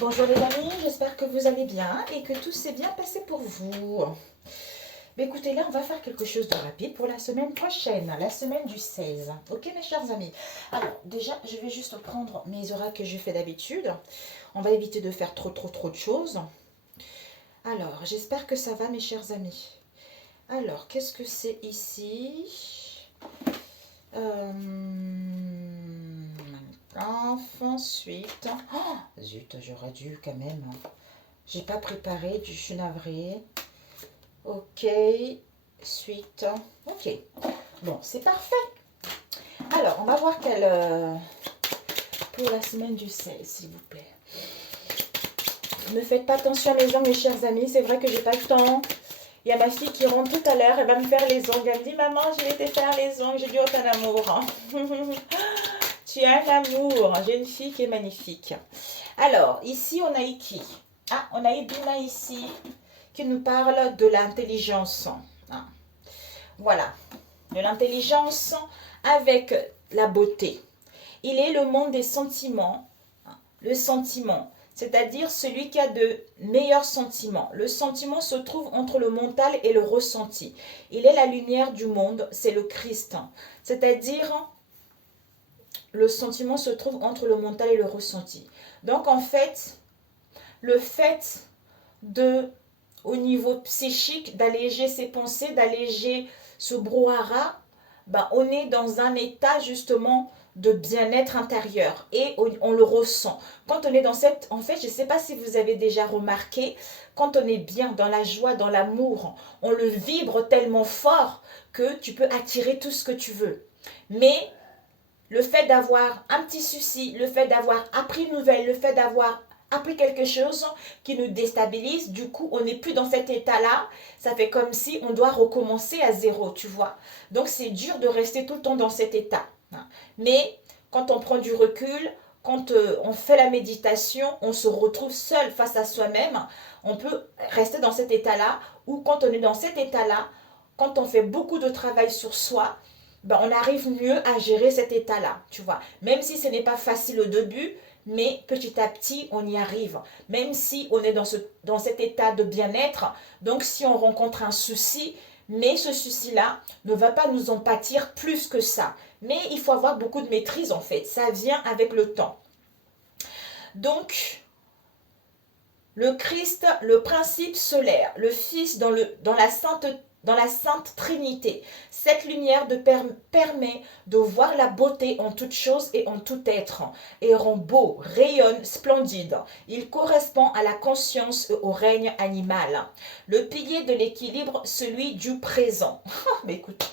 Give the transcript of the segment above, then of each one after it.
Bonjour les amis, j'espère que vous allez bien et que tout s'est bien passé pour vous. Mais écoutez, là on va faire quelque chose de rapide pour la semaine prochaine, la semaine du 16. Ok mes chers amis. Alors déjà, je vais juste prendre mes oracles que je fais d'habitude. On va éviter de faire trop de choses. Alors, j'espère que ça va mes chers amis. Alors, qu'est-ce que c'est ici? Ensuite... Oh, zut, j'aurais dû quand même. J'ai pas préparé, je suis navrée. Ok, suite. Ok, bon, c'est parfait. Alors, on va voir quelle... pour la semaine du 16, s'il vous plaît. Ne faites pas attention à mes ongles, mes chers amis. C'est vrai que j'ai pas le temps. Il y a ma fille qui rentre tout à l'heure. Elle va me faire les ongles. Elle me dit, maman, je vais te faire les ongles. J'ai dit, oh, t'as un amour. Tu as un amour. J'ai une fille qui est magnifique. Alors, ici, on a Iki. Ah, on a Ibina ici qui nous parle de l'intelligence. Ah, voilà, de l'intelligence avec la beauté. Il est le monde des sentiments. Le sentiment, c'est-à-dire celui qui a de meilleurs sentiments. Le sentiment se trouve entre le mental et le ressenti. Il est la lumière du monde, c'est le Christ. C'est-à-dire, le sentiment se trouve entre le mental et le ressenti. Donc en fait, le fait de, au niveau psychique, d'alléger ses pensées, d'alléger ce brouhaha, ben, on est dans un état justement de bien-être intérieur et on le ressent. Quand on est dans cette... En fait, je ne sais pas si vous avez déjà remarqué, quand on est bien dans la joie, dans l'amour, on le vibre tellement fort que tu peux attirer tout ce que tu veux. Mais le fait d'avoir un petit souci, le fait d'avoir appris une nouvelle, le fait d'avoir appris quelque chose qui nous déstabilise, du coup on n'est plus dans cet état-là, ça fait comme si on doit recommencer à zéro, tu vois. Donc c'est dur de rester tout le temps dans cet état. Mais quand on prend du recul, quand on fait la méditation, on se retrouve seul face à soi-même, on peut rester dans cet état-là, ou quand on est dans cet état-là, quand on fait beaucoup de travail sur soi, ben, on arrive mieux à gérer cet état-là, tu vois. Même si ce n'est pas facile au début, mais petit à petit, on y arrive. Même si on est dans cet état de bien-être, donc si on rencontre un souci, mais ce souci-là ne va pas nous en pâtir plus que ça. Mais il faut avoir beaucoup de maîtrise en fait, ça vient avec le temps. Donc, le Christ, le principe solaire, le Fils dans la sainte Trinité. Cette lumière permet de voir la beauté en toute chose et en tout être, et rend beau, rayonne, splendide. Il correspond à la conscience et au règne animal. Le pilier de l'équilibre, celui du présent. Mais écoute,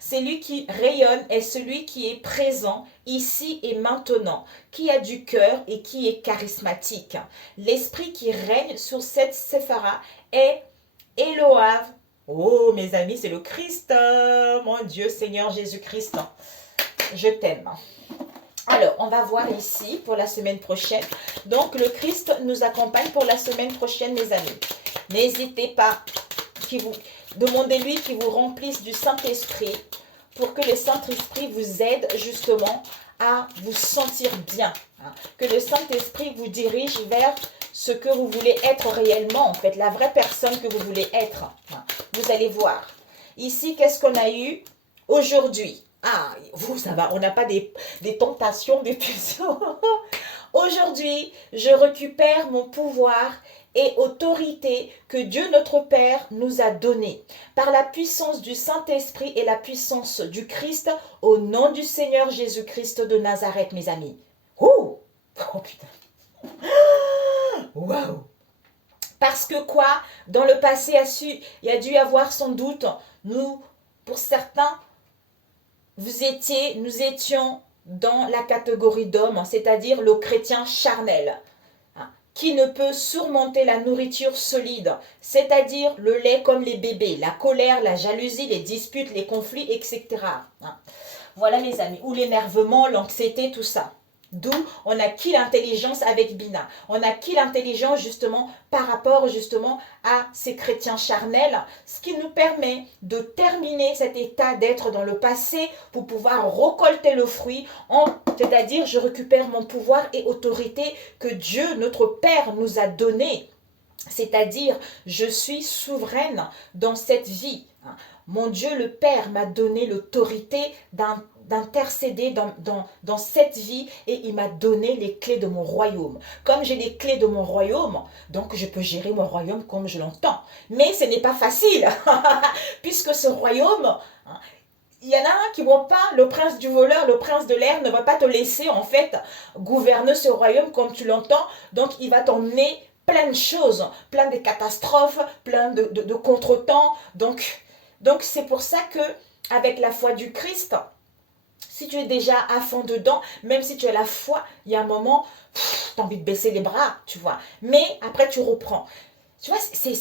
celui qui rayonne est celui qui est présent ici et maintenant, qui a du cœur et qui est charismatique. L'esprit qui règne sur cette séphara est Eloav. Oh mes amis, c'est le Christ, mon Dieu Seigneur Jésus-Christ. Je t'aime. Alors, on va voir ici pour la semaine prochaine. Donc, le Christ nous accompagne pour la semaine prochaine, mes amis. N'hésitez pas, demandez-lui qu'il vous remplisse du Saint-Esprit pour que le Saint-Esprit vous aide justement à vous sentir bien. Que le Saint-Esprit vous dirige vers ce que vous voulez être réellement, en fait, la vraie personne que vous voulez être. Vous allez voir. Ici, qu'est-ce qu'on a eu aujourd'hui? Ah, vous, ça va, on n'a pas des tentations, des pulsions. Aujourd'hui, je récupère mon pouvoir et autorité que Dieu notre Père nous a donné par la puissance du Saint-Esprit et la puissance du Christ au nom du Seigneur Jésus-Christ de Nazareth, mes amis. Oh putain. Waouh. Parce que quoi? Dans le passé, il y a dû y avoir sans doute, pour certains, nous étions dans la catégorie d'homme, c'est-à-dire le chrétien charnel, qui ne peut surmonter la nourriture solide, c'est-à-dire le lait comme les bébés, la colère, la jalousie, les disputes, les conflits, etc. Voilà mes amis, ou l'énervement, l'anxiété, tout ça. D'où on acquis l'intelligence avec Bina. On acquis l'intelligence justement par rapport justement à ces chrétiens charnels, ce qui nous permet de terminer cet état d'être dans le passé pour pouvoir récolter le fruit, c'est-à-dire je récupère mon pouvoir et autorité que Dieu, notre Père, nous a donné. C'est-à-dire, je suis souveraine dans cette vie. Mon Dieu, le Père, m'a donné l'autorité d'intercéder dans cette vie et il m'a donné les clés de mon royaume. Comme j'ai les clés de mon royaume, donc je peux gérer mon royaume comme je l'entends. Mais ce n'est pas facile, puisque ce royaume, il y en a un qui ne vont pas, le prince du voleur, le prince de l'air ne va pas te laisser en fait gouverner ce royaume comme tu l'entends. Donc il va t'emmener plein de choses, plein de catastrophes, plein de contretemps. Donc c'est pour ça que avec la foi du Christ, si tu es déjà à fond dedans, même si tu as la foi, il y a un moment, tu as envie de baisser les bras, tu vois. Mais après, tu reprends. Tu vois, c'est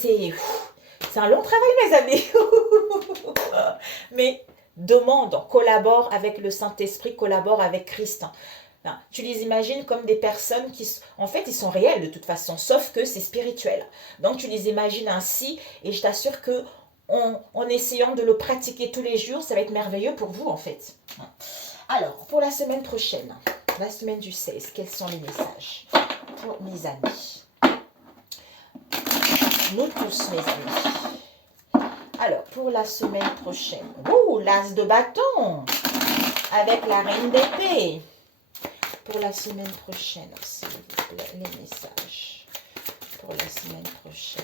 un long travail, mes amis. Mais demande, collabore avec le Saint-Esprit, collabore avec Christ. Tu les imagines comme des personnes qui, en fait, ils sont réels de toute façon, sauf que c'est spirituel. Donc, tu les imagines ainsi, et je t'assure que en essayant de le pratiquer tous les jours, ça va être merveilleux pour vous, en fait. Alors, pour la semaine prochaine, la semaine du 16, quels sont les messages pour mes amis? Nous tous, mes amis. Alors, pour la semaine prochaine, l'as de bâton avec la reine d'épée. Pour la semaine prochaine, s'il vous plaît, les messages pour la semaine prochaine.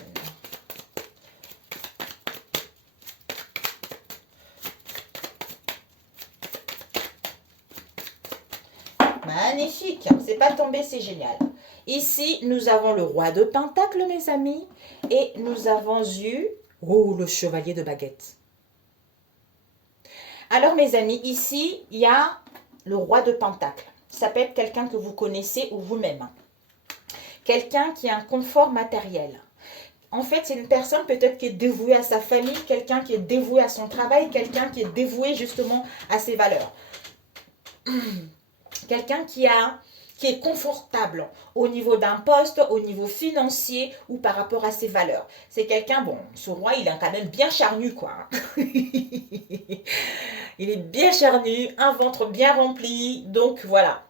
Magnifique, c'est pas tombé, c'est génial. Ici, nous avons le roi de Pentacle, mes amis, et nous avons eu le chevalier de baguette. Alors, mes amis, ici, il y a le roi de Pentacle. Ça peut être quelqu'un que vous connaissez ou vous-même. Quelqu'un qui a un confort matériel. En fait, c'est une personne peut-être qui est dévouée à sa famille, quelqu'un qui est dévoué à son travail, quelqu'un qui est dévoué justement à ses valeurs. Quelqu'un qui est confortable au niveau d'un poste, au niveau financier ou par rapport à ses valeurs. C'est quelqu'un, bon, ce roi, il est quand même bien charnu, quoi. Il est bien charnu, un ventre bien rempli, donc voilà.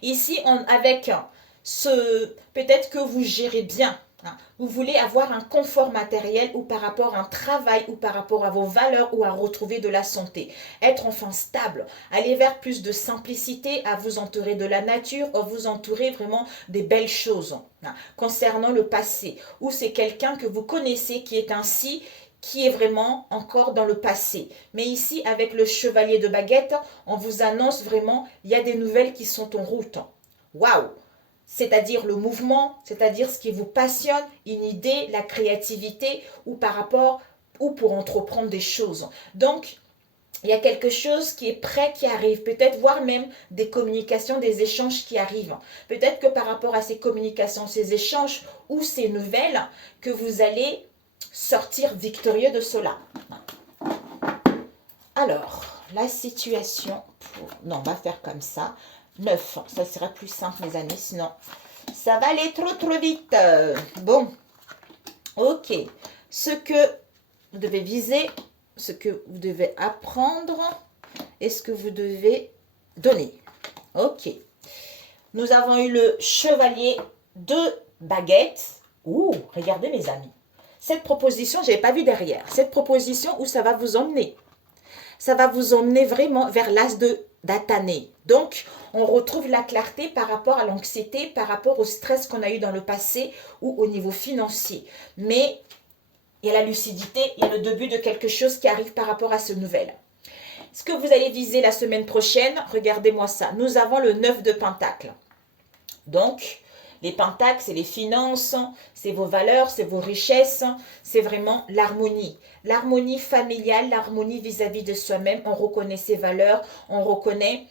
Ici, avec peut-être que vous gérez bien. Vous voulez avoir un confort matériel ou par rapport à un travail ou par rapport à vos valeurs ou à retrouver de la santé. Être enfin stable, aller vers plus de simplicité, à vous entourer de la nature, à vous entourer vraiment des belles choses. Concernant le passé, ou c'est quelqu'un que vous connaissez qui est ainsi, qui est vraiment encore dans le passé. Mais ici, avec le chevalier de baguette, on vous annonce vraiment, il y a des nouvelles qui sont en route. Waouh! C'est-à-dire le mouvement, c'est-à-dire ce qui vous passionne, une idée, la créativité ou par rapport ou pour entreprendre des choses. Donc, il y a quelque chose qui est prêt, qui arrive, peut-être voire même des communications, des échanges qui arrivent. Peut-être que par rapport à ces communications, ces échanges ou ces nouvelles, que vous allez sortir victorieux de cela. Alors, la situation, non, on va faire comme ça. 9, ça sera plus simple, mes amis, sinon ça va aller trop vite. Bon, ok. Ce que vous devez viser, ce que vous devez apprendre et ce que vous devez donner. Ok. Nous avons eu le chevalier de baguette. Regardez, mes amis. Cette proposition, je n'avais pas vu derrière. Cette proposition, où ça va vous emmener? Ça va vous emmener vraiment vers l'as d'Atané. Donc, on retrouve la clarté par rapport à l'anxiété, par rapport au stress qu'on a eu dans le passé ou au niveau financier. Mais il y a la lucidité, il y a le début de quelque chose qui arrive par rapport à ce nouvel. Ce que vous allez viser la semaine prochaine, regardez-moi ça. Nous avons le 9 de Pentacle. Donc, les pentacles, c'est les finances, c'est vos valeurs, c'est vos richesses, c'est vraiment l'harmonie. L'harmonie familiale, l'harmonie vis-à-vis de soi-même. On reconnaît ses valeurs, on reconnaît...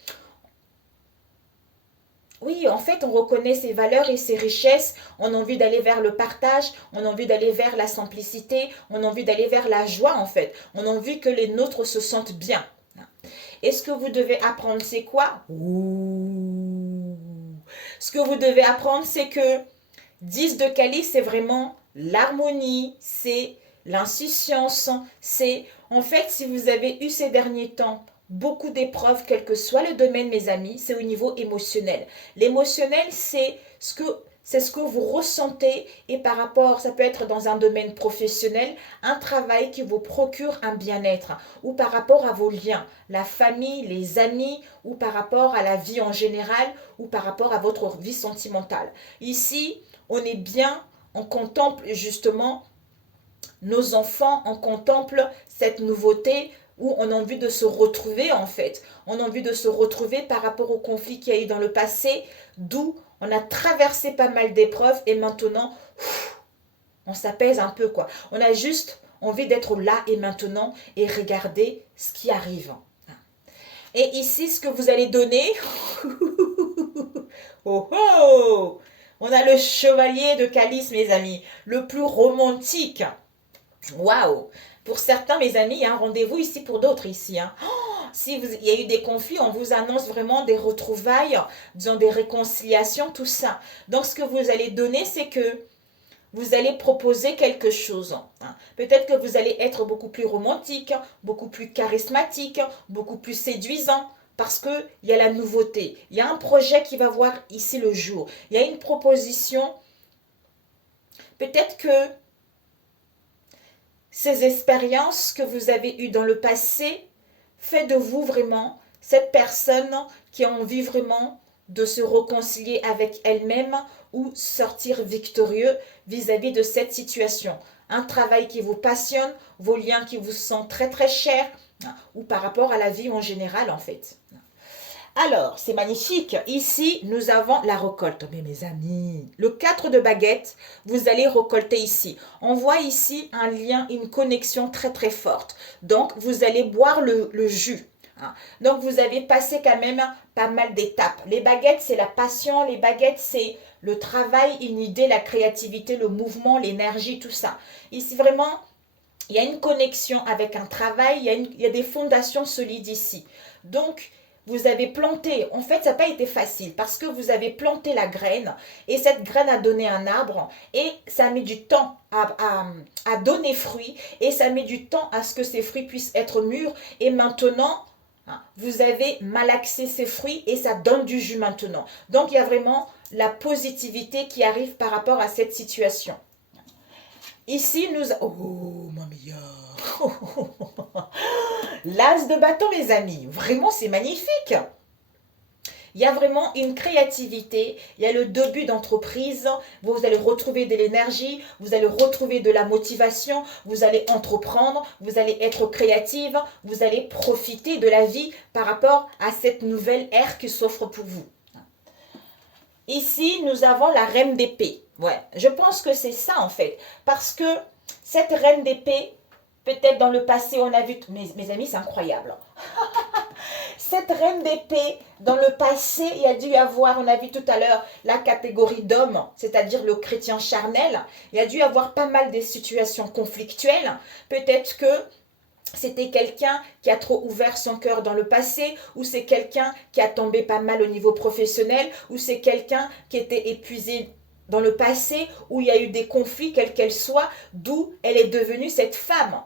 Oui, en fait, on reconnaît ses valeurs et ses richesses. On a envie d'aller vers le partage, on a envie d'aller vers la simplicité, on a envie d'aller vers la joie, en fait. On a envie que les nôtres se sentent bien. Et ce que vous devez apprendre, c'est quoi? Ce que vous devez apprendre, c'est que 10 de calice, c'est vraiment l'harmonie, c'est l'insouciance, c'est en fait si vous avez eu ces derniers temps beaucoup d'épreuves, quel que soit le domaine, mes amis, c'est au niveau émotionnel. L'émotionnel, c'est ce que vous ressentez et par rapport, ça peut être dans un domaine professionnel, un travail qui vous procure un bien-être ou par rapport à vos liens, la famille, les amis ou par rapport à la vie en général ou par rapport à votre vie sentimentale. Ici, on est bien, on contemple justement nos enfants, on contemple cette nouveauté où on a envie de se retrouver en fait. On a envie de se retrouver par rapport au conflit qu'il y a eu dans le passé, d'où on a traversé pas mal d'épreuves et maintenant, on s'apaise un peu quoi. On a juste envie d'être là et maintenant et regarder ce qui arrive. Et ici, ce que vous allez donner, oh oh, on a le chevalier de calice, mes amis, le plus romantique. Waouh! Pour certains, mes amis, il y a un rendez-vous ici pour d'autres ici. Hein. Oh, si il y a eu des conflits, on vous annonce vraiment des retrouvailles, disons des réconciliations, tout ça. Donc, ce que vous allez donner, c'est que vous allez proposer quelque chose. Hein. Peut-être que vous allez être beaucoup plus romantique, beaucoup plus charismatique, beaucoup plus séduisant. Parce qu'il y a la nouveauté. Il y a un projet qui va voir ici le jour. Il y a une proposition. Peut-être que ces expériences que vous avez eues dans le passé fait de vous vraiment cette personne qui a envie vraiment de se réconcilier avec elle-même ou sortir victorieux vis-à-vis de cette situation. Un travail qui vous passionne, vos liens qui vous sont très très chers ou par rapport à la vie en général en fait. Alors, c'est magnifique. Ici, nous avons la récolte. Mais mes amis, le 4 de baguette, vous allez récolter ici. On voit ici un lien, une connexion très très forte. Donc, vous allez boire le jus. Donc, vous avez passé quand même pas mal d'étapes. Les baguettes, c'est la passion. Les baguettes, c'est le travail, une idée, la créativité, le mouvement, l'énergie, tout ça. Ici, vraiment, il y a une connexion avec un travail. Il y a des fondations solides ici. Donc, vous avez planté, en fait ça n'a pas été facile parce que vous avez planté la graine et cette graine a donné un arbre et ça a mis du temps à donner fruit et ça met du temps à ce que ces fruits puissent être mûrs et maintenant vous avez malaxé ces fruits et ça donne du jus maintenant. Donc il y a vraiment la positivité qui arrive par rapport à cette situation. Ici nous... Oh mon meilleur L'as de bâton, mes amis, vraiment c'est magnifique. Il y a vraiment une créativité, il y a le début d'entreprise, vous allez retrouver de l'énergie, vous allez retrouver de la motivation, vous allez entreprendre, vous allez être créative, vous allez profiter de la vie par rapport à cette nouvelle ère qui s'offre pour vous. Ici, nous avons la reine d'épée. Ouais, je pense que c'est ça en fait, parce que cette reine d'épée, peut-être dans le passé, on a vu... Mes amis, c'est incroyable. Cette reine d'épée, dans le passé, il y a dû y avoir, on a vu tout à l'heure, la catégorie d'homme, c'est-à-dire le chrétien charnel. Il y a dû y avoir pas mal de situations conflictuelles. Peut-être que c'était quelqu'un qui a trop ouvert son cœur dans le passé, ou c'est quelqu'un qui a tombé pas mal au niveau professionnel, ou c'est quelqu'un qui était épuisé dans le passé où il y a eu des conflits, quels qu'elles soient, d'où elle est devenue cette femme.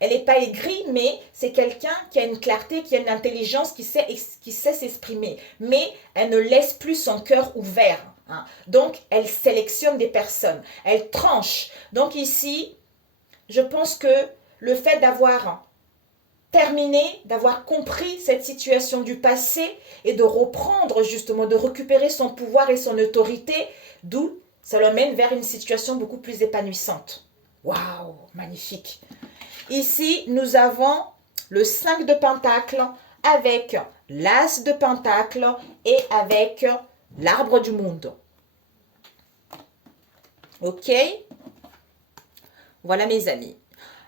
Elle n'est pas aigrie, mais c'est quelqu'un qui a une clarté, qui a une intelligence, qui sait s'exprimer. Mais elle ne laisse plus son cœur ouvert. Donc, elle sélectionne des personnes. Elle tranche. Donc ici, je pense que le fait d'avoir terminé, d'avoir compris cette situation du passé et de reprendre justement, de récupérer son pouvoir et son autorité, d'où ça l'emmène vers une situation beaucoup plus épanouissante. Waouh, magnifique. Ici, nous avons le 5 de Pentacle avec l'As de Pentacle et avec l'arbre du monde. Ok? Voilà mes amis.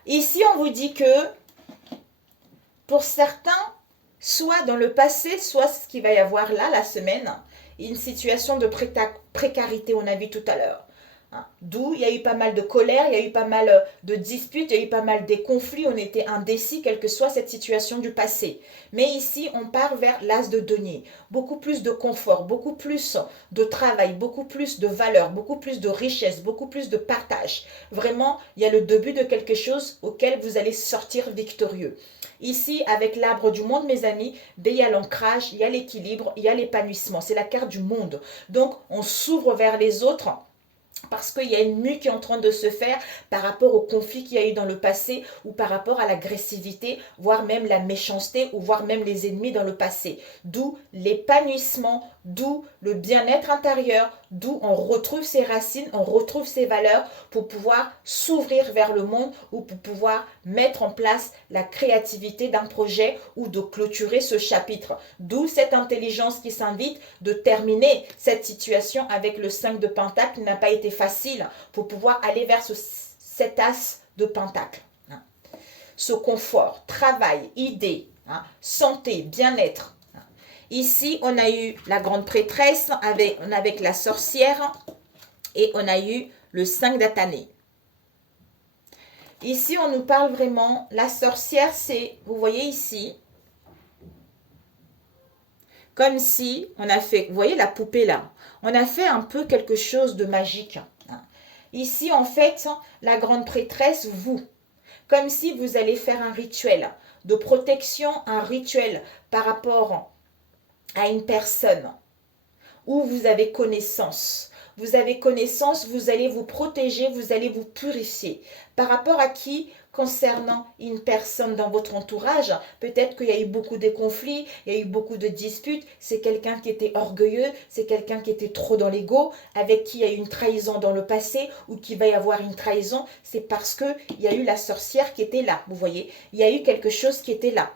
Ici, on vous dit que pour certains, soit dans le passé, soit ce qu'il va y avoir là, la semaine, une situation de précarité, on a vu tout à l'heure. Hein. D'où il y a eu pas mal de colère, il y a eu pas mal de disputes, il y a eu pas mal de conflits, on était indécis, quelle que soit cette situation du passé. Mais ici, on part vers l'as de denier. Beaucoup plus de confort, beaucoup plus de travail, beaucoup plus de valeur, beaucoup plus de richesse, beaucoup plus de partage. Vraiment, il y a le début de quelque chose auquel vous allez sortir victorieux. Ici, avec l'arbre du monde, mes amis, il y a l'ancrage, il y a l'équilibre, il y a l'épanouissement. C'est la carte du monde. Donc, on s'ouvre vers les autres parce qu'il y a une mue qui est en train de se faire par rapport au conflit qu'il y a eu dans le passé ou par rapport à l'agressivité, voire même la méchanceté ou voire même les ennemis dans le passé. D'où l'épanouissement, d'où le bien-être intérieur, d'où on retrouve ses racines, on retrouve ses valeurs pour pouvoir s'ouvrir vers le monde ou pour pouvoir mettre en place la créativité d'un projet ou de clôturer ce chapitre. D'où cette intelligence qui s'invite de terminer cette situation avec le 5 de Pentacle qui n'a pas été facile pour pouvoir aller vers cet as de Pentacle. Ce confort, travail, idée, santé, bien-être. Ici, on a eu la grande prêtresse avec la sorcière et on a eu le 5 d'Atané. Ici, on nous parle vraiment, la sorcière, c'est, vous voyez ici, comme si on a fait, vous voyez la poupée là, on a fait un peu quelque chose de magique. Ici, en fait, la grande prêtresse, vous, comme si vous allez faire un rituel de protection, un rituel par rapport à une personne où vous avez connaissance. Vous avez connaissance, vous allez vous protéger, vous allez vous purifier. Par rapport à qui? Concernant une personne dans votre entourage, peut-être qu'il y a eu beaucoup de conflits, il y a eu beaucoup de disputes, c'est quelqu'un qui était orgueilleux, c'est quelqu'un qui était trop dans l'ego, avec qui il y a eu une trahison dans le passé ou qui va y avoir une trahison, c'est parce qu'il y a eu la sorcière qui était là, vous voyez, il y a eu quelque chose qui était là.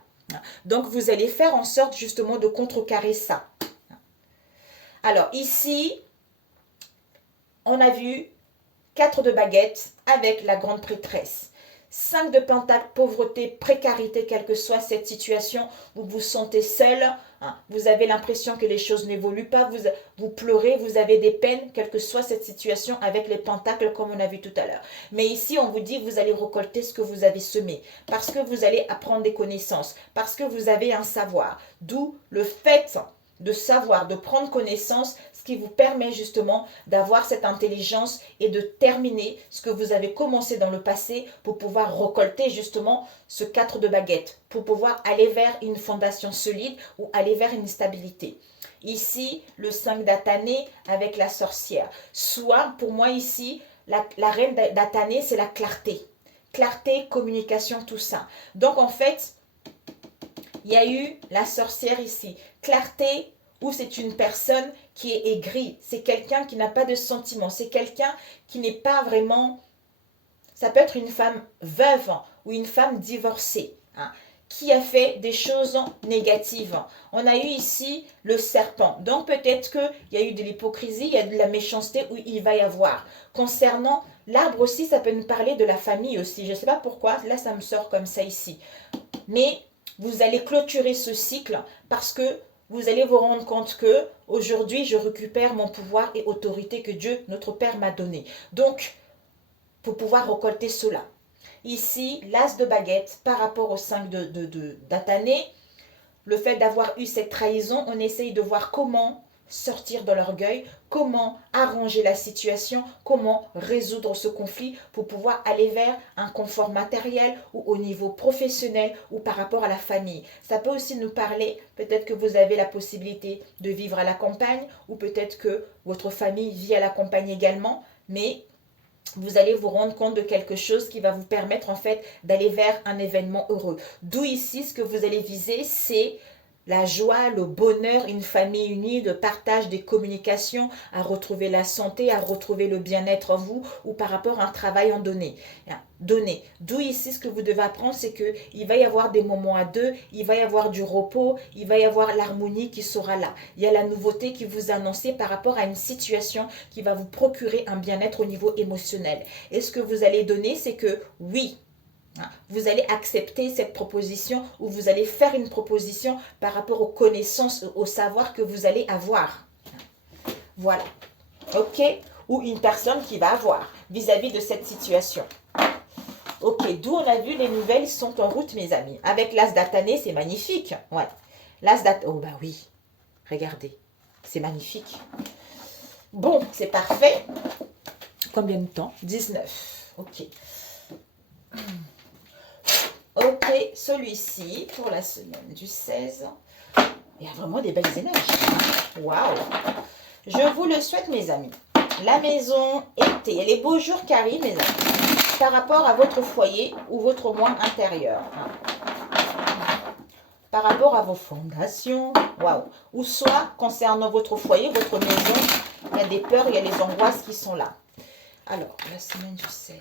Donc vous allez faire en sorte justement de contrecarrer ça. Alors ici, on a vu 4 de baguettes avec la grande prêtresse. 5 de pentacle, pauvreté, précarité, quelle que soit cette situation, vous vous sentez seul, vous avez l'impression que les choses n'évoluent pas, vous pleurez, vous avez des peines, quelle que soit cette situation avec les pentacles comme on a vu tout à l'heure. Mais ici, on vous dit que vous allez récolter ce que vous avez semé, parce que vous allez apprendre des connaissances, parce que vous avez un savoir. D'où le fait de savoir, de prendre connaissance, ce qui vous permet justement d'avoir cette intelligence et de terminer ce que vous avez commencé dans le passé pour pouvoir récolter justement ce 4 de baguette, pour pouvoir aller vers une fondation solide ou aller vers une stabilité. Ici, le 5 d'Atané avec la sorcière. Soit, pour moi ici, la reine d'Atané, c'est la clarté. Clarté, communication, tout ça. Donc en fait, il y a eu la sorcière ici. Clarté, où c'est une personne qui est aigrie. C'est quelqu'un qui n'a pas de sentiments. C'est quelqu'un qui n'est pas vraiment... Ça peut être une femme veuve ou une femme divorcée, qui a fait des choses négatives. On a eu ici le serpent. Donc peut-être qu'il y a eu de l'hypocrisie, il y a de la méchanceté où il va y avoir. Concernant l'arbre aussi, ça peut nous parler de la famille aussi. Je ne sais pas pourquoi, là ça me sort comme ça ici. Mais vous allez clôturer ce cycle parce que vous allez vous rendre compte que aujourd'hui je récupère mon pouvoir et autorité que Dieu, notre Père, m'a donné. Donc, pour pouvoir récolter cela. Ici, l'as de baguette par rapport au 5 d'Atané, le fait d'avoir eu cette trahison, on essaye de voir comment sortir de l'orgueil, comment arranger la situation, comment résoudre ce conflit pour pouvoir aller vers un confort matériel ou au niveau professionnel ou par rapport à la famille. Ça peut aussi nous parler, peut-être que vous avez la possibilité de vivre à la campagne ou peut-être que votre famille vit à la campagne également, mais vous allez vous rendre compte de quelque chose qui va vous permettre en fait d'aller vers un événement heureux. D'où ici, ce que vous allez viser, c'est la joie, le bonheur, une famille unie, de partage des communications, à retrouver la santé, à retrouver le bien-être en vous ou par rapport à un travail en donné. D'où ici, ce que vous devez apprendre, c'est qu'il va y avoir des moments à deux, il va y avoir du repos, il va y avoir l'harmonie qui sera là. Il y a la nouveauté qui vous est annoncée par rapport à une situation qui va vous procurer un bien-être au niveau émotionnel. Et ce que vous allez donner, c'est que oui, vous allez accepter cette proposition ou vous allez faire une proposition par rapport aux connaissances, au savoir que vous allez avoir. Voilà. Ok? ou une personne qui va avoir vis-à-vis de cette situation. Ok, d'où on a vu les nouvelles sont en route, mes amis. Avec l'as d'Atané, c'est magnifique. Ouais. L'as d'Atané, oh bah oui, regardez, c'est magnifique. Bon, c'est parfait. Combien de temps? 19. Ok. Ok, celui-ci, pour la semaine du 16. Il y a vraiment des belles énergies. Waouh! Je vous le souhaite, mes amis. La maison été, et les beaux jours qui arrivent, mes amis, par rapport à votre foyer ou votre moi intérieur. Par rapport à vos fondations, waouh! Ou soit concernant votre foyer, votre maison, il y a des peurs, il y a les angoisses qui sont là. Alors, la semaine du 16,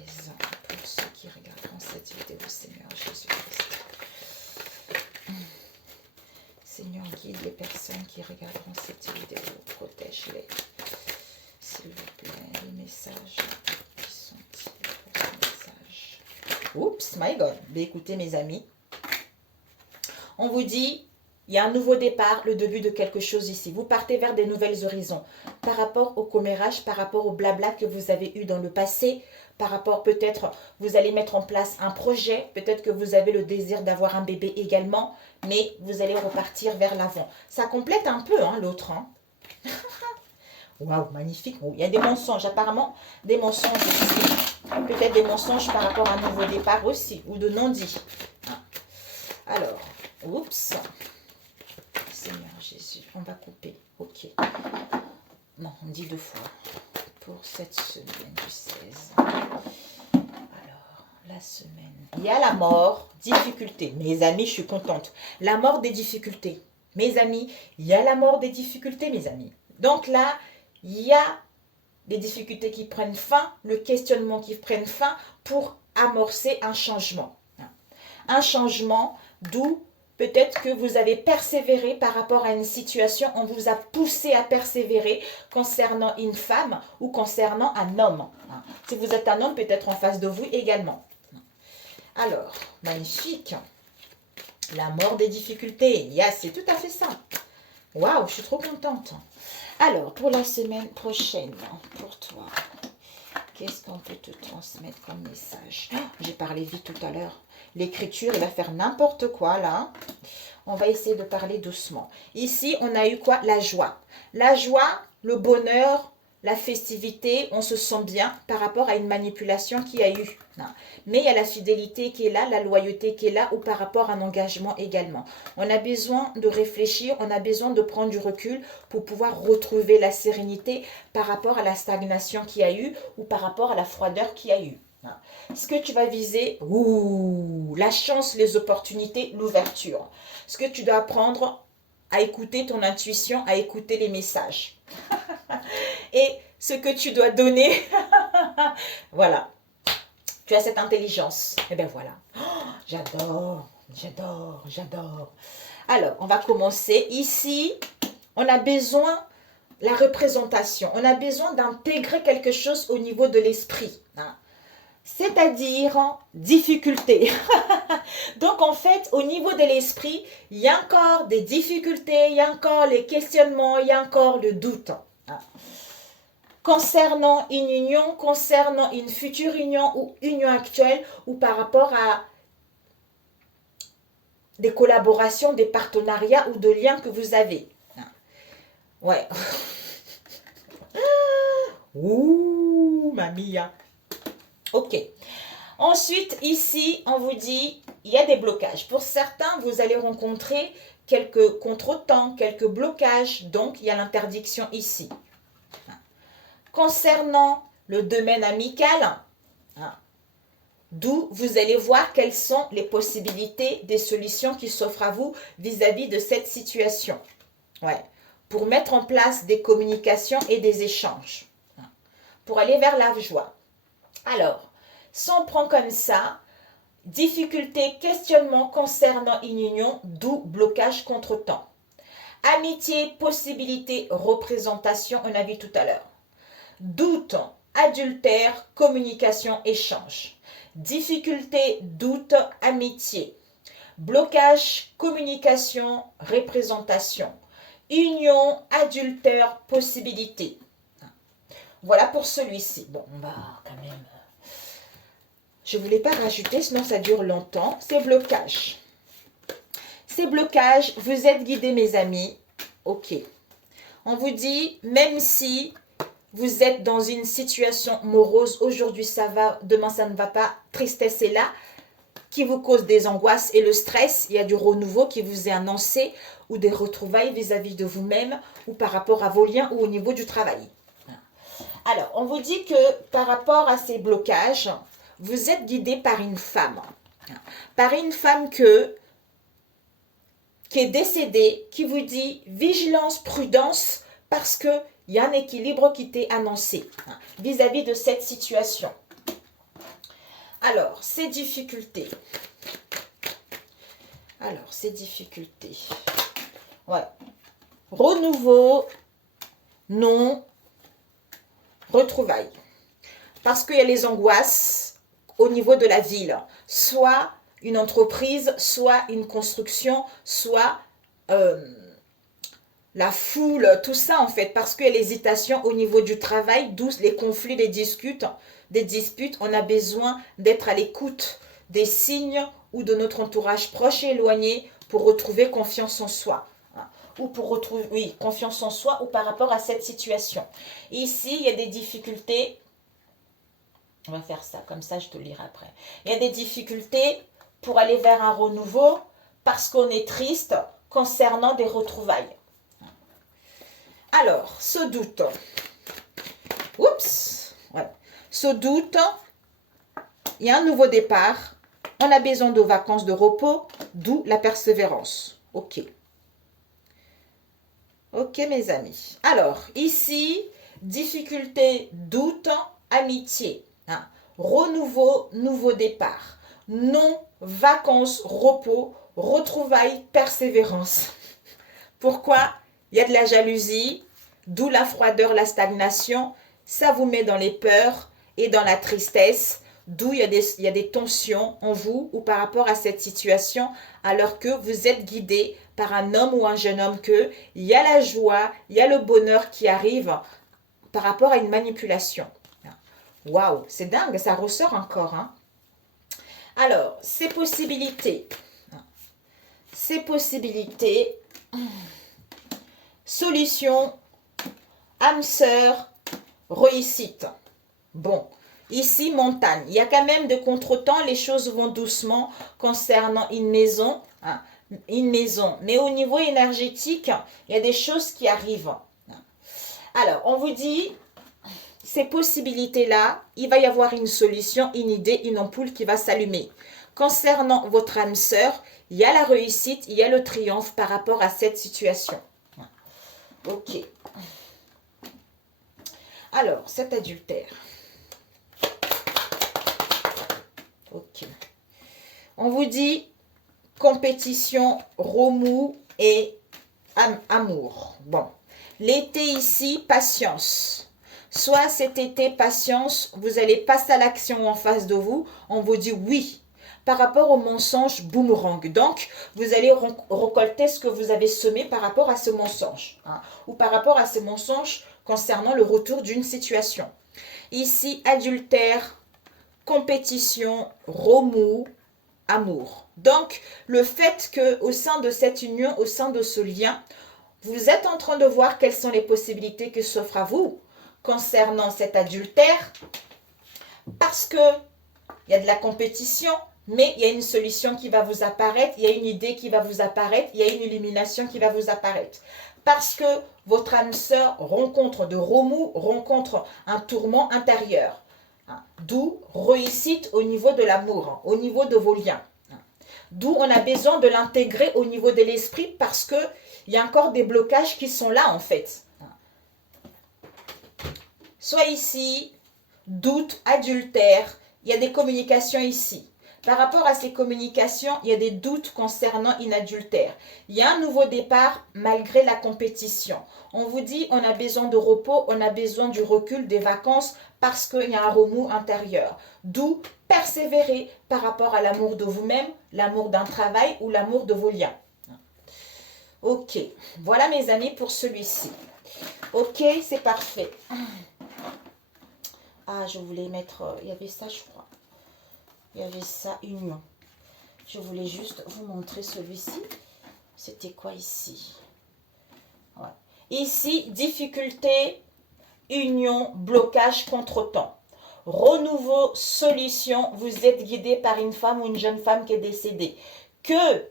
pour ceux qui regarderont cette vidéo, Seigneur Jésus-Christ. Seigneur, guide les personnes qui regarderont cette vidéo, protège-les. S'il vous plaît, les messages qui sont-ils pour ce message? Oups, my God. Mais écoutez, mes amis, on vous dit, il y a un nouveau départ, le début de quelque chose ici. Vous partez vers des nouvelles horizons. Par rapport au commérage, par rapport au blabla que vous avez eu dans le passé, par rapport peut-être, vous allez mettre en place un projet, peut-être que vous avez le désir d'avoir un bébé également, mais vous allez repartir vers l'avant. Ça complète un peu l'autre. Waouh, magnifique. Il y a des mensonges, apparemment, des mensonges ici. Peut-être des mensonges par rapport à un nouveau départ aussi, ou de non-dit. Alors, oups. Seigneur Jésus, on va couper. Ok. Non, on dit 2 fois. Pour cette semaine du 16. Alors, la semaine. Il y a la mort, difficulté. Mes amis, je suis contente. La mort des difficultés. Mes amis, il y a la mort des difficultés, mes amis. Donc là, il y a des difficultés qui prennent fin, le questionnement qui prenne fin pour amorcer un changement. Un changement d'où peut-être que vous avez persévéré par rapport à une situation, on vous a poussé à persévérer concernant une femme ou concernant un homme. Si vous êtes un homme, peut-être en face de vous également. Alors, magnifique. La mort des difficultés. Yes, c'est tout à fait ça. Waouh, je suis trop contente. Alors, pour la semaine prochaine, pour toi, qu'est-ce qu'on peut te transmettre comme message? J'ai parlé vite tout à l'heure. L'écriture, il va faire n'importe quoi là. On va essayer de parler doucement. Ici, on a eu quoi? La joie. La joie, le bonheur, la festivité, on se sent bien par rapport à une manipulation qu'il y a eu. Mais il y a la fidélité qui est là, la loyauté qui est là, ou par rapport à un engagement également. On a besoin de réfléchir, on a besoin de prendre du recul pour pouvoir retrouver la sérénité par rapport à la stagnation qu'il y a eu ou par rapport à la froideur qu'il y a eu. Ce que tu vas viser, la chance, les opportunités, l'ouverture. Ce que tu dois apprendre à écouter ton intuition, à écouter les messages. Et ce que tu dois donner, voilà. Tu as cette intelligence. Et bien voilà. J'adore, j'adore, j'adore. Alors, on va commencer. Ici, on a besoin de la représentation. On a besoin d'intégrer quelque chose au niveau de l'esprit. C'est-à-dire difficulté. Donc en fait, au niveau de l'esprit, il y a encore des difficultés, il y a encore les questionnements, il y a encore le doute. Concernant une union, concernant une future union ou union actuelle, ou par rapport à des collaborations, des partenariats ou de liens que vous avez. Ouais. Ouh, mamie. Ok. Ensuite, ici, on vous dit, il y a des blocages. Pour certains, vous allez rencontrer quelques contretemps, quelques blocages. Donc, il y a l'interdiction ici. Concernant le domaine amical, d'où vous allez voir quelles sont les possibilités, des solutions qui s'offrent à vous vis-à-vis de cette situation. Ouais. Pour mettre en place des communications et des échanges. Pour aller vers la joie. Alors, si on prend comme ça, difficulté, questionnement concernant une union, d'où blocage contretemps. Amitié, possibilité, représentation, on a vu tout à l'heure. Doute, adultère, communication, échange. Difficulté, doute, amitié. Blocage, communication, représentation. Union, adultère, possibilité. Voilà pour celui-ci. Bon, on va quand même... Je ne voulais pas rajouter, sinon ça dure longtemps. Ces blocages. Ces blocages, vous êtes guidés, mes amis. Ok. On vous dit, même si vous êtes dans une situation morose, aujourd'hui ça va, demain ça ne va pas, tristesse est là, qui vous cause des angoisses et le stress, il y a du renouveau qui vous est annoncé ou des retrouvailles vis-à-vis de vous-même ou par rapport à vos liens ou au niveau du travail. Alors, on vous dit que par rapport à ces blocages, vous êtes guidé par une femme. Par une femme qui est décédée, qui vous dit vigilance, prudence, parce qu'il y a un équilibre qui t'est annoncé vis-à-vis de cette situation. Alors, ces difficultés. Ouais. Renouveau, non, retrouvailles. Parce qu'il y a les angoisses au niveau de la ville. Soit une entreprise, soit une construction, soit la foule, tout ça en fait. Parce qu'il y a l'hésitation au niveau du travail, d'où les conflits, les disputes. On a besoin d'être à l'écoute des signes ou de notre entourage proche et éloigné pour retrouver confiance en soi. Ou pour retrouver, oui, confiance en soi ou par rapport à cette situation. Ici, il y a des difficultés. On va faire ça, comme ça je te le lirai après. Il y a des difficultés pour aller vers un renouveau parce qu'on est triste concernant des retrouvailles. Alors, ce doute. Oups. Ouais. Ce doute, il y a un nouveau départ. On a besoin de vacances, de repos, d'où la persévérance. Ok. Ok, mes amis. Alors, ici, difficulté, doute, amitié. Renouveau, nouveau départ. Non, vacances, repos, retrouvailles, persévérance. Pourquoi? Il y a de la jalousie, d'où la froideur, la stagnation. Ça vous met dans les peurs et dans la tristesse, d'où il y a des tensions en vous ou par rapport à cette situation, alors que vous êtes guidé par un homme ou un jeune homme que il y a la joie, il y a le bonheur qui arrive par rapport à une manipulation. Waouh, c'est dingue, ça ressort encore. Hein. Alors, ces possibilités, solution, âme sœur, réussite. Bon, ici, montagne. Il y a quand même de contretemps, les choses vont doucement concernant une maison. Mais au niveau énergétique, il y a des choses qui arrivent. Alors, on vous dit, ces possibilités-là, il va y avoir une solution, une idée, une ampoule qui va s'allumer. Concernant votre âme sœur, il y a la réussite, il y a le triomphe par rapport à cette situation. Ok. Alors, cet adultère. Ok. On vous dit compétition, remous et amour. Bon. L'été ici, patience. Soit cet été, patience, vous allez passer à l'action en face de vous. On vous dit oui. Par rapport au mensonge boomerang. Donc, vous allez récolter ce que vous avez semé par rapport à ce mensonge. Ou par rapport à ce mensonge concernant le retour d'une situation. Ici, adultère, compétition, remous, amour. Donc, le fait qu'au sein de cette union, au sein de ce lien, vous êtes en train de voir quelles sont les possibilités qui s'offrent à vous concernant cet adultère, parce que il y a de la compétition, mais il y a une solution qui va vous apparaître, il y a une idée qui va vous apparaître, il y a une illumination qui va vous apparaître. Parce que votre âme sœur rencontre de remous, rencontre un tourment intérieur. D'où réussite au niveau de l'amour, au niveau de vos liens. D'où on a besoin de l'intégrer au niveau de l'esprit parce qu'il y a encore des blocages qui sont là en fait. Soit ici, doute, adultère, il y a des communications ici. Par rapport à ces communications, il y a des doutes concernant une adultère. Il y a un nouveau départ malgré la compétition. On vous dit, on a besoin de repos, on a besoin du recul, des vacances, parce qu'il y a un remous intérieur. D'où persévérer par rapport à l'amour de vous-même, l'amour d'un travail ou l'amour de vos liens. Ok, voilà mes amis pour celui-ci. Ok, c'est parfait. Ah, je voulais mettre... il y avait ça, je crois. Il y avait ça, union. Je voulais juste vous montrer celui-ci. C'était quoi ici? Ouais. Ici, difficulté, union, blocage, contretemps. Renouveau, solution. Vous êtes guidé par une femme ou une jeune femme qui est décédée. Que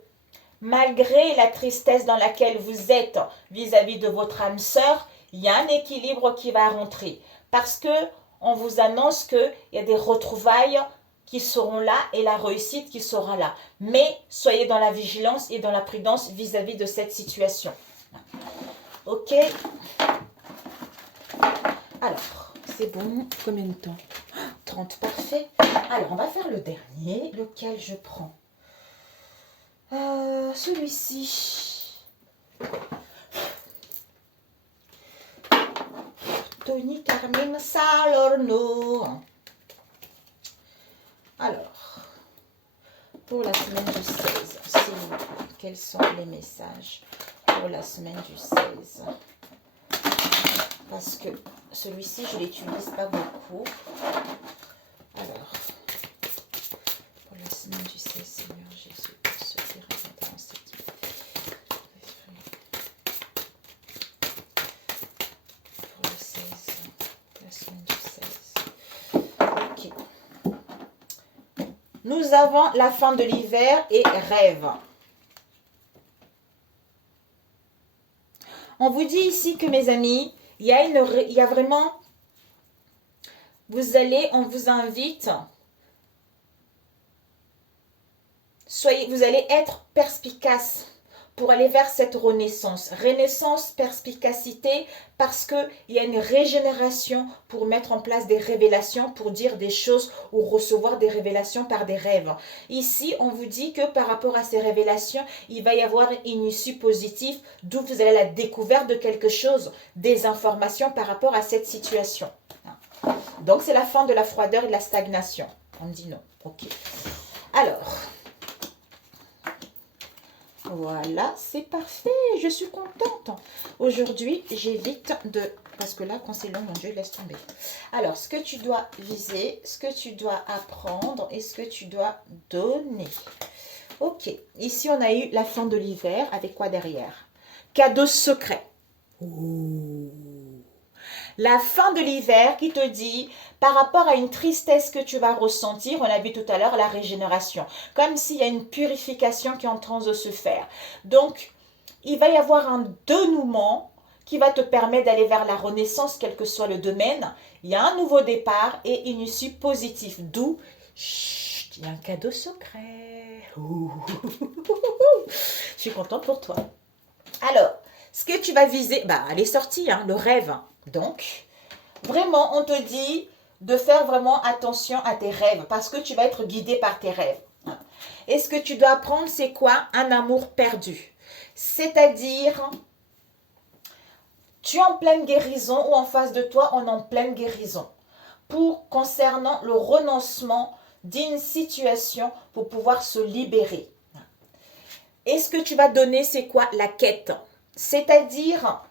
malgré la tristesse dans laquelle vous êtes vis-à-vis de votre âme sœur, il y a un équilibre qui va rentrer. Parce que on vous annonce qu'il y a des retrouvailles qui seront là et la réussite qui sera là. Mais soyez dans la vigilance et dans la prudence vis-à-vis de cette situation. Ok. Alors, c'est bon. Combien de temps? 30, parfait. Alors, on va faire le dernier. Lequel je prends? Celui-ci. Tony Carmine Salorno. Alors, pour la semaine du 16, quels sont les messages pour la semaine du 16? Parce que celui-ci, je ne l'utilise pas beaucoup. Alors, pour la semaine du 16, Seigneur Jésus, pour ce qui reviendra en cette vie. Pour le 16, la semaine du 16. Ok. Nous avons la fin de l'hiver et rêve. On vous dit ici que, mes amis, il y a vraiment, on vous invite, vous allez être perspicace pour aller vers cette renaissance. Renaissance, perspicacité, parce qu'il y a une régénération pour mettre en place des révélations, pour dire des choses ou recevoir des révélations par des rêves. Ici, on vous dit que par rapport à ces révélations, il va y avoir une issue positive, d'où vous avez la découverte de quelque chose, des informations par rapport à cette situation. Donc, c'est la fin de la froideur et de la stagnation. On dit non. Ok. Alors... voilà, c'est parfait. Je suis contente. Aujourd'hui, j'évite de... parce que là, quand c'est long, mon Dieu, laisse tomber. Alors, ce que tu dois viser, ce que tu dois apprendre et ce que tu dois donner. Ok. Ici, on a eu la fin de l'hiver. Avec quoi derrière? Cadeau secret. Ouh. La fin de l'hiver qui te dit, par rapport à une tristesse que tu vas ressentir, on l'a vu tout à l'heure, la régénération. Comme s'il y a une purification qui est en train de se faire. Donc, il va y avoir un dénouement qui va te permettre d'aller vers la renaissance, quel que soit le domaine. Il y a un nouveau départ et une issue positive. D'où, il y a un cadeau secret. Je suis contente pour toi. Alors, ce que tu vas viser, elle est sortie, hein, le rêve. Donc, vraiment, on te dit de faire vraiment attention à tes rêves parce que tu vas être guidé par tes rêves. Et ce que tu dois apprendre, c'est quoi? Un amour perdu. C'est-à-dire, tu es en pleine guérison ou en face de toi, on est en pleine guérison. Concernant le renoncement d'une situation pour pouvoir se libérer. Et ce que tu vas donner, c'est quoi? La quête. C'est-à-dire,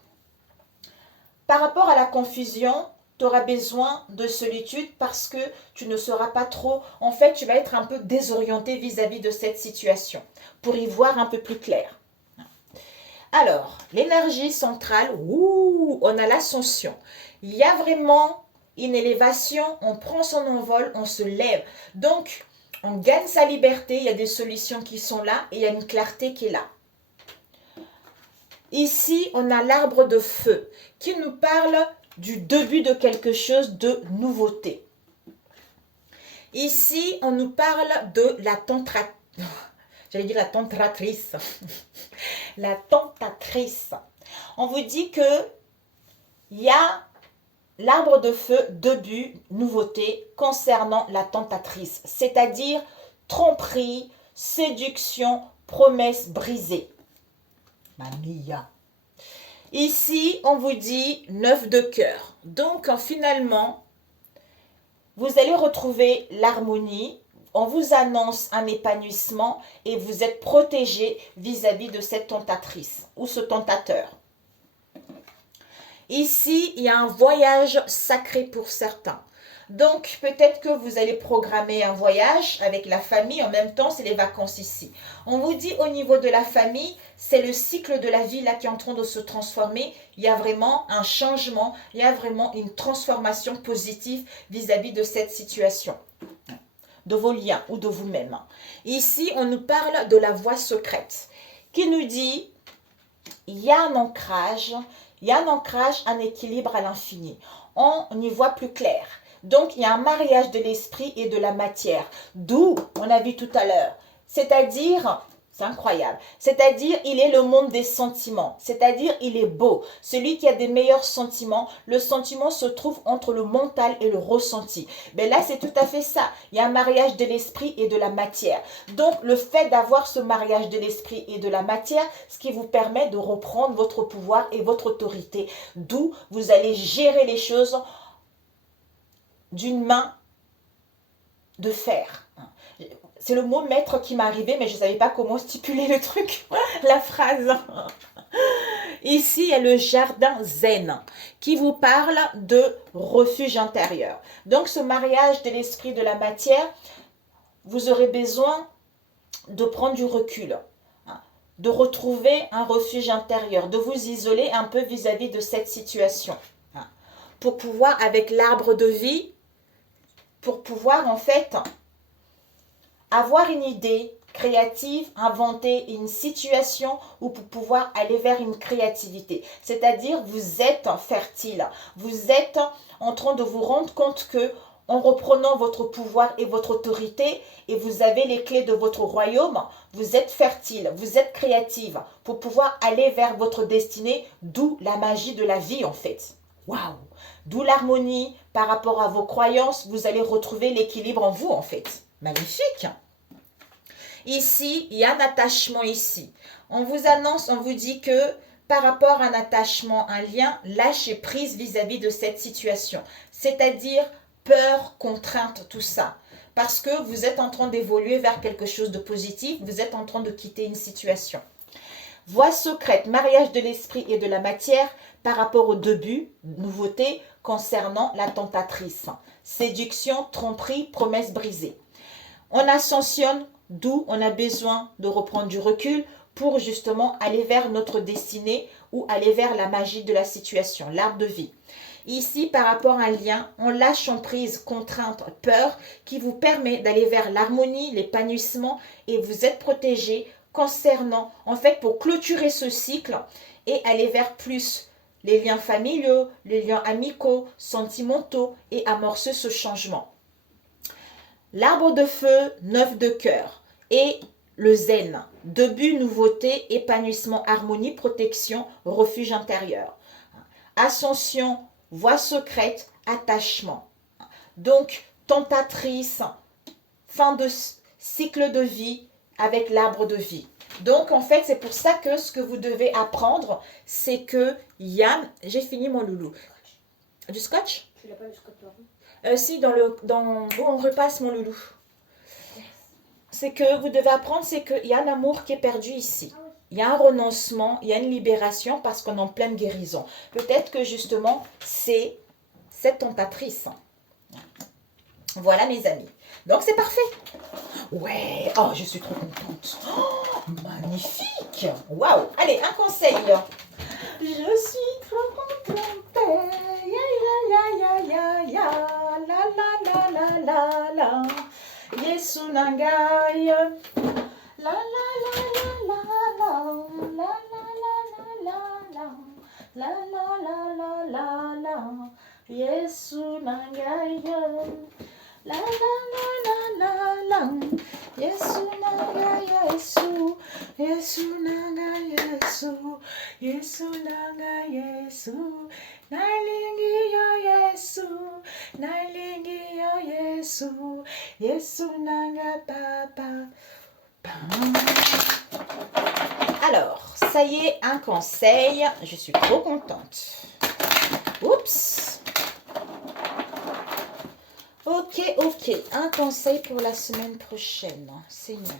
par rapport à la confusion, tu auras besoin de solitude parce que tu ne seras pas trop... En fait, tu vas être un peu désorienté vis-à-vis de cette situation pour y voir un peu plus clair. Alors, l'énergie centrale, on a l'ascension. Il y a vraiment une élévation, on prend son envol, on se lève. Donc, on gagne sa liberté, il y a des solutions qui sont là et il y a une clarté qui est là. Ici, on a l'arbre de feu qui nous parle du début de quelque chose de nouveauté. Ici, on nous parle de la tentatrice. J'allais dire la tentatrice. La tentatrice. On vous dit que il y a l'arbre de feu, début, nouveauté concernant la tentatrice. C'est-à-dire tromperie, séduction, promesse brisée. Mamia. Ici, on vous dit 9 de cœur. Donc, finalement, vous allez retrouver l'harmonie. On vous annonce un épanouissement et vous êtes protégé vis-à-vis de cette tentatrice ou ce tentateur. Ici, il y a un voyage sacré pour certains. Donc, peut-être que vous allez programmer un voyage avec la famille. En même temps, c'est les vacances ici. On vous dit au niveau de la famille, c'est le cycle de la vie là qui est en train de se transformer. Il y a vraiment un changement, il y a vraiment une transformation positive vis-à-vis de cette situation, de vos liens ou de vous-même. Ici, on nous parle de la voie secrète qui nous dit, il y a un ancrage, un équilibre à l'infini. On y voit plus clair. Donc, il y a un mariage de l'esprit et de la matière. D'où, on a vu tout à l'heure, c'est-à-dire, c'est incroyable, c'est-à-dire, il est le monde des sentiments, c'est-à-dire, il est beau. Celui qui a des meilleurs sentiments, le sentiment se trouve entre le mental et le ressenti. Mais là, c'est tout à fait ça. Il y a un mariage de l'esprit et de la matière. Donc, le fait d'avoir ce mariage de l'esprit et de la matière, ce qui vous permet de reprendre votre pouvoir et votre autorité, d'où vous allez gérer les choses d'une main de fer. C'est le mot maître qui m'est arrivé, mais je ne savais pas comment stipuler le truc, la phrase. Ici, il y a le jardin zen qui vous parle de refuge intérieur. Donc, ce mariage de l'esprit et de la matière, vous aurez besoin de prendre du recul, de retrouver un refuge intérieur, de vous isoler un peu vis-à-vis de cette situation. Pour pouvoir, avec l'arbre de vie, pour pouvoir en fait avoir une idée créative, inventer une situation ou pour pouvoir aller vers une créativité. C'est-à-dire, vous êtes fertile, vous êtes en train de vous rendre compte que en reprenant votre pouvoir et votre autorité, et vous avez les clés de votre royaume, vous êtes fertile, vous êtes créative pour pouvoir aller vers votre destinée, d'où la magie de la vie en fait. Waouh! D'où l'harmonie par rapport à vos croyances, vous allez retrouver l'équilibre en vous en fait. Magnifique! Ici, il y a un attachement ici. On vous annonce, on vous dit que par rapport à un attachement, un lien, lâchez prise vis-à-vis de cette situation. C'est-à-dire peur, contrainte, tout ça. Parce que vous êtes en train d'évoluer vers quelque chose de positif, vous êtes en train de quitter une situation. Voie secrète, mariage de l'esprit et de la matière par rapport au début, nouveauté concernant la tentatrice. Séduction, tromperie, promesse brisée. On ascensionne, d'où on a besoin de reprendre du recul pour justement aller vers notre destinée ou aller vers la magie de la situation, l'arbre de vie. Ici, par rapport à un lien, on lâche en prise, contrainte, peur qui vous permet d'aller vers l'harmonie, l'épanouissement et vous êtes protégé concernant, en fait, pour clôturer ce cycle et aller vers plus les liens familiaux, les liens amicaux, sentimentaux et amorcer ce changement. L'arbre de feu, 9 de cœur et le zen, début, nouveauté, épanouissement, harmonie, protection, refuge intérieur. Ascension, voie secrète, attachement. Donc, tentatrice, fin de cycle de vie avec l'arbre de vie. Donc, en fait, c'est pour ça que ce que vous devez apprendre, c'est que Yann... J'ai fini mon loulou. Du scotch? Tu l'as pas le scotch avant? Si, où on repasse mon loulou. C'est que vous devez apprendre, c'est qu'il y a un amour qui est perdu ici. Il y a un renoncement, il y a une libération parce qu'on est en pleine guérison. Peut-être que justement, c'est cette tentatrice. Voilà mes amis. Donc c'est parfait. Ouais, oh je suis trop contente. Oh, magnifique. Waouh. Allez, un conseil. Je suis trop contente. Ya ya ya ya ya. La la la la la la. Yesu nangai. La la la la la la la la la la la la la la. Yesu nangai. La la la la la la. Yesu nanga Yesu. Yesu nanga Yesu. Yesu nanga Yesu. Nalingi yo Yesu. Nalingi yo Yesu. Yesu nanga papa. Alors, ça y est, un conseil. Je suis trop contente. Oups. Ok, un conseil pour la semaine prochaine, Seigneur.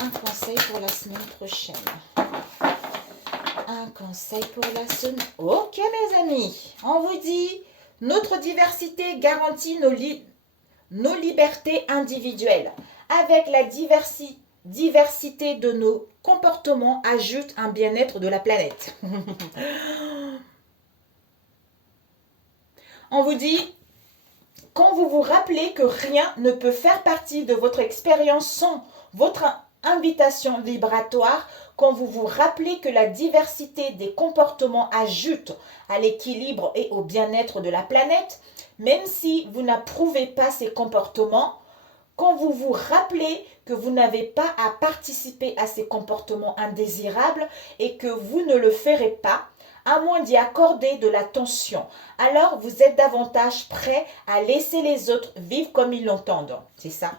Un conseil pour la semaine prochaine. Un conseil pour la semaine. Ok, mes amis, on vous dit Notre diversité garantit nos libertés individuelles. Avec la diversité de nos comportements ajoute un bien-être de la planète. On vous dit, quand vous vous rappelez que rien ne peut faire partie de votre expérience sans votre invitation vibratoire, quand vous vous rappelez que la diversité des comportements ajoute à l'équilibre et au bien-être de la planète, même si vous n'approuvez pas ces comportements, quand vous vous rappelez que vous n'avez pas à participer à ces comportements indésirables et que vous ne le ferez pas, à moins d'y accorder de l'attention, alors vous êtes davantage prêt à laisser les autres vivre comme ils l'entendent. C'est ça.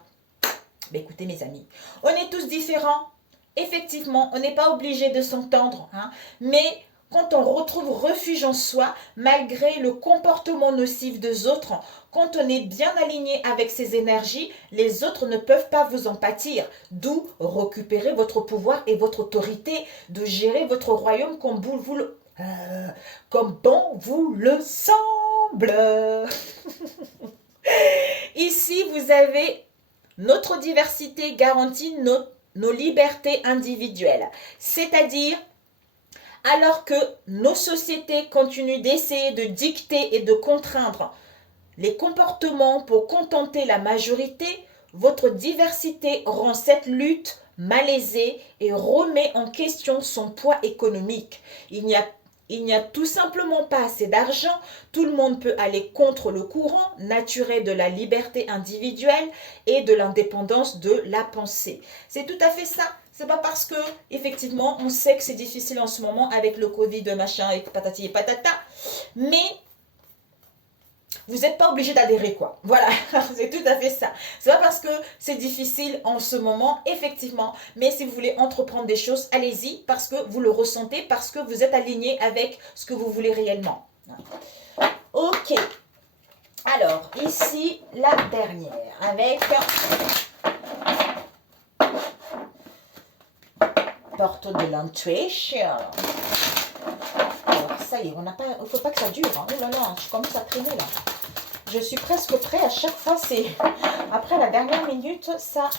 Mais écoutez mes amis, on est tous différents. Effectivement, on n'est pas obligé de s'entendre, hein, mais quand on retrouve refuge en soi, malgré le comportement nocif des autres, quand on est bien aligné avec ses énergies, les autres ne peuvent pas vous en pâtir. D'où récupérer votre pouvoir et votre autorité de gérer votre royaume comme bon vous le semble. Ici, vous avez notre diversité garantit nos libertés individuelles. C'est-à-dire, alors que nos sociétés continuent d'essayer de dicter et de contraindre les comportements pour contenter la majorité, votre diversité rend cette lutte malaisée et remet en question son poids économique. Il n'y a tout simplement pas assez d'argent, tout le monde peut aller contre le courant naturel de la liberté individuelle et de l'indépendance de la pensée. C'est tout à fait ça. C'est pas parce que, effectivement, on sait que c'est difficile en ce moment avec le Covid, machin, et patati et patata, mais vous n'êtes pas obligé d'adhérer, quoi. Voilà, c'est tout à fait ça. C'est pas parce que c'est difficile en ce moment, effectivement, mais si vous voulez entreprendre des choses, allez-y, parce que vous le ressentez, parce que vous êtes aligné avec ce que vous voulez réellement. Ok. Alors, ici, la dernière, avec porte de l'intuition. Alors, ça y est, il ne faut pas que ça dure. Hein. Oh là là, je commence à traîner là. Je suis presque prêt. À chaque fois, c'est... Après la dernière minute, ça...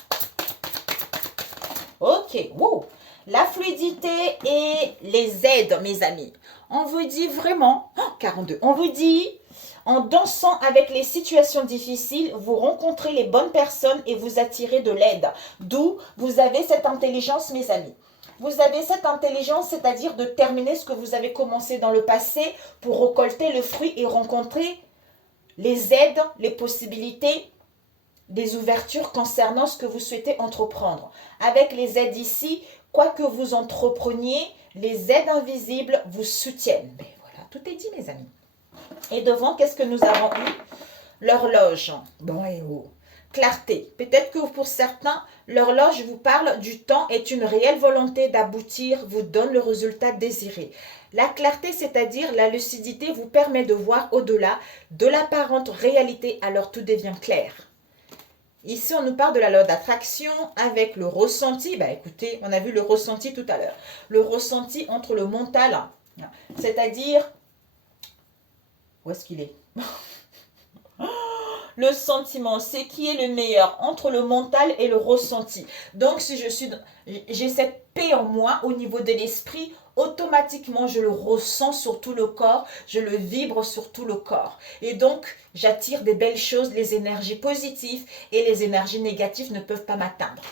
Ok, wow. La fluidité et les aides, mes amis. On vous dit vraiment... Oh, 42. On vous dit... En dansant avec les situations difficiles, vous rencontrez les bonnes personnes et vous attirez de l'aide. D'où vous avez cette intelligence, mes amis. Vous avez cette intelligence, c'est-à-dire de terminer ce que vous avez commencé dans le passé pour récolter le fruit et rencontrer les aides, les possibilités, des ouvertures concernant ce que vous souhaitez entreprendre. Avec les aides ici, quoi que vous entrepreniez, les aides invisibles vous soutiennent. Mais voilà, tout est dit, mes amis. Et devant, qu'est-ce que nous avons eu? L'horloge. Bon et oh. Clarté. Peut-être que pour certains, l'horloge vous parle du temps est une réelle volonté d'aboutir, vous donne le résultat désiré. La clarté, c'est-à-dire la lucidité, vous permet de voir au-delà de l'apparente réalité, alors tout devient clair. Ici, on nous parle de la loi d'attraction avec le ressenti. Bah, écoutez, on a vu le ressenti tout à l'heure. Le ressenti entre le mental, c'est-à-dire... Où est-ce qu'il est, Le sentiment, c'est qui est le meilleur entre le mental et le ressenti. Donc, si j'ai cette paix en moi au niveau de l'esprit, automatiquement, je le ressens sur tout le corps, je le vibre sur tout le corps. Et donc, j'attire des belles choses, les énergies positives et les énergies négatives ne peuvent pas m'atteindre.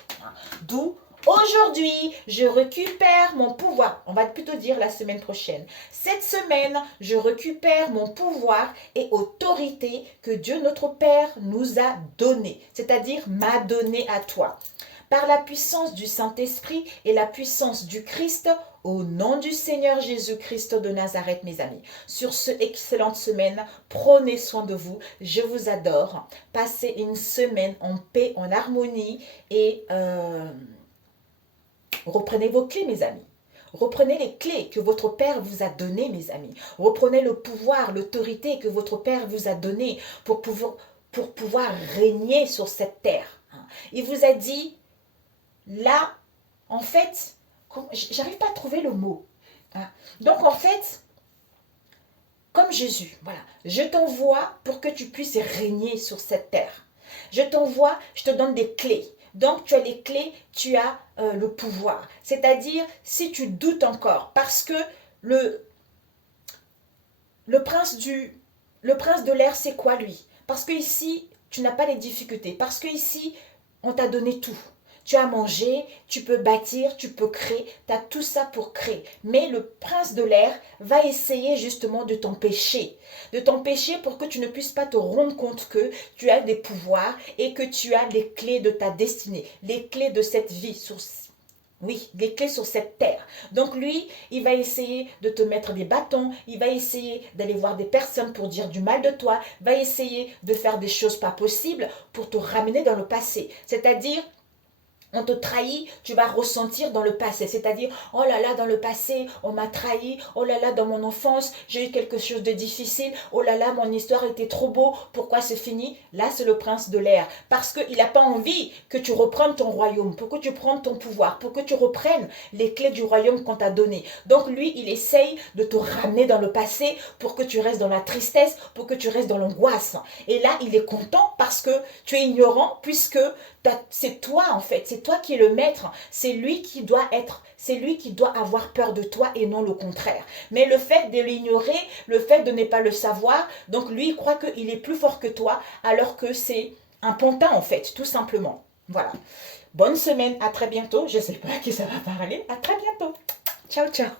D'où aujourd'hui, je récupère mon pouvoir. On va plutôt dire la semaine prochaine. Cette semaine, je récupère mon pouvoir et autorité que Dieu notre Père nous a donné, c'est-à-dire m'a donné à toi. Par la puissance du Saint-Esprit et la puissance du Christ, au nom du Seigneur Jésus-Christ de Nazareth, mes amis. Sur cette excellente semaine, prenez soin de vous. Je vous adore. Passez une semaine en paix, en harmonie et... reprenez vos clés, mes amis. Reprenez les clés que votre Père vous a données, mes amis. Reprenez le pouvoir, l'autorité que votre Père vous a donnée pour pouvoir régner sur cette terre. Il vous a dit, là, en fait, j'arrive pas à trouver le mot. Donc, en fait, comme Jésus, voilà. Je t'envoie pour que tu puisses régner sur cette terre. Je t'envoie, je te donne des clés. Donc, tu as les clés, tu as le pouvoir. C'est-à-dire, si tu doutes encore, parce que le, le prince de l'air, c'est quoi lui? Parce que ici, tu n'as pas les difficultés. Parce que ici, on t'a donné tout. Tu as mangé, tu peux bâtir, tu peux créer, tu as tout ça pour créer. Mais le prince de l'air va essayer justement de t'empêcher. De t'empêcher pour que tu ne puisses pas te rendre compte que tu as des pouvoirs et que tu as les clés de ta destinée, les clés de cette vie sur oui, des clés sur cette terre. Donc lui, il va essayer de te mettre des bâtons, il va essayer d'aller voir des personnes pour dire du mal de toi, va essayer de faire des choses pas possibles pour te ramener dans le passé. C'est-à-dire, on te trahit, tu vas ressentir dans le passé. C'est-à-dire, oh là là, dans le passé, on m'a trahi. Oh là là, dans mon enfance, j'ai eu quelque chose de difficile. Oh là là, mon histoire était trop beau. Pourquoi c'est fini? Là, c'est le prince de l'air. Parce qu'il n'a pas envie que tu reprennes ton royaume, pour que tu prennes ton pouvoir, pour que tu reprennes les clés du royaume qu'on t'a donné. Donc lui, il essaye de te ramener dans le passé pour que tu restes dans la tristesse, pour que tu restes dans l'angoisse. Et là, il est content parce que tu es ignorant, puisque c'est toi en fait, c'est toi qui es le maître, c'est lui qui doit être, c'est lui qui doit avoir peur de toi et non le contraire. Mais le fait de l'ignorer, le fait de ne pas le savoir, donc lui il croit qu'il est plus fort que toi alors que c'est un pantin en fait, tout simplement. Voilà. Bonne semaine, à très bientôt. Je ne sais pas à qui ça va parler. À très bientôt. Ciao, ciao.